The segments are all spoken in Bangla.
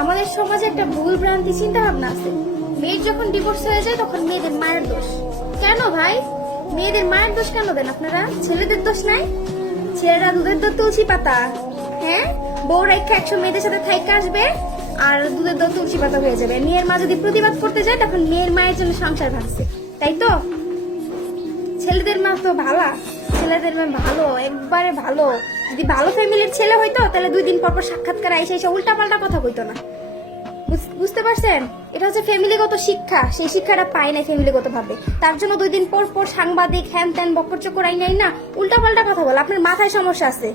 আমাদের সমাজে একটা ভুল ভ্রান্তি, চিন্তা ভাবনা আছে। মেয়ের যখন ডিভোর্স হয়ে যায়, তখন মেয়েদের মায়ের দোষ। কেন ভাই? মেয়েদের মায়ের দোষ কেন দেন আপনারা? ছেলেদের দোষ নাই? ছেলেরা দুধের দোধ তুলসী পাতা। হ্যাঁ? বউ রেখা একশো মেয়েদের সাথে থাইকে আসবে, আর দুধের দোধ তুলসী পাতা হয়ে যাবে। মেয়ের মা যদি প্রতিবাদ করতে যায়, তখন মেয়ের মায়ের জন্য সংসার ভাঙছে। তাই তো? ছেলেদের মা তো ভালা। ছেলেদের মা ভালো, একবারে ভালো। যদি ভালো ফ্যামিলির ছেলে হইতো, তাহলে দুই দিন পর পর সাক্ষাৎকার আইসে এসে উল্টা পাল্টা কথা কইতো না। বুঝ- বুঝতে পারছেন? এটা হচ্ছে ফ্যামিলিগত শিক্ষা। সেই শিক্ষাটা পায় না ফ্যামিলিগত ভাবে তার জন্য দুই দিন পর পর সাংবাদিক, হ্যান ত্যান বকর চক্কর আই নাই না উল্টা পাল্টা কথা বলে। আপনার মাথায় সমস্যা আছে।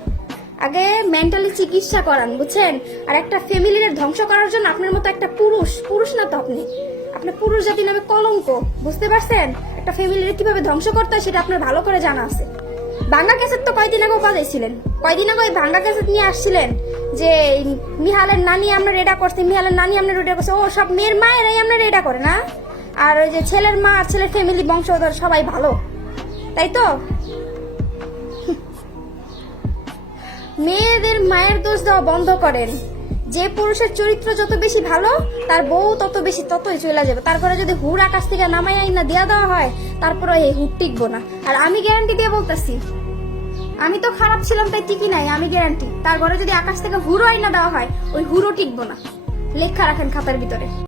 আগে মেন্টালি চিকিৎসা করান, বুঝছেন? আর একটা ফ্যামিলির ধ্বংস করার জন্য আপনার মতো একটা পুরুষ পুরুষ না তো আপনি। আপনার পুরুষ জাতি নামে কলঙ্ক, বুঝতে পারছেন? একটা ফ্যামিলির কীভাবে ধ্বংস করতে হয় সেটা আপনার ভালো করে জানা আছে। ভাঙ্গা ক্যাসেট তো কয়দিন আগে বাজাইছিলেন কয়দিন আগে ওই ভাঙ্গা ক্যাসেট নিয়ে আসছিলেন? যে মিহালের নানি আমরা রেডা করছে, মিহালের নানি আমরা রেডা করছে। ও সব মেয়ের মায়েরাই আমরা রেডা করে না? আর ওই যে ছেলের মা আর ছেলের ফ্যামিলি বংশধর সবাই ভালো। তাই তো? মেয়েদের মায়ের দোষ দেওয়া বন্ধ করেন। যে পুরুষের চরিত্র যত বেশি ভালো, তার বউ তত বেশি ততই চলে যাবে। তারপরে যদি হুর আকাশ থেকে নামাই আইনা দেওয়া দেওয়া হয়, তারপরে এই হুর টিকবো না। আর আমি গ্যারান্টি দিয়ে বলতেছি আমি তো খারাপ ছিলাম, তাই টিকি নাই, আমি গ্যারান্টি তার ঘরে যদি আকাশ থেকে হুরো আইনা দেওয়া হয়, ওই হুরো টিকবো না। লেখা রাখেন খাতার ভিতরে।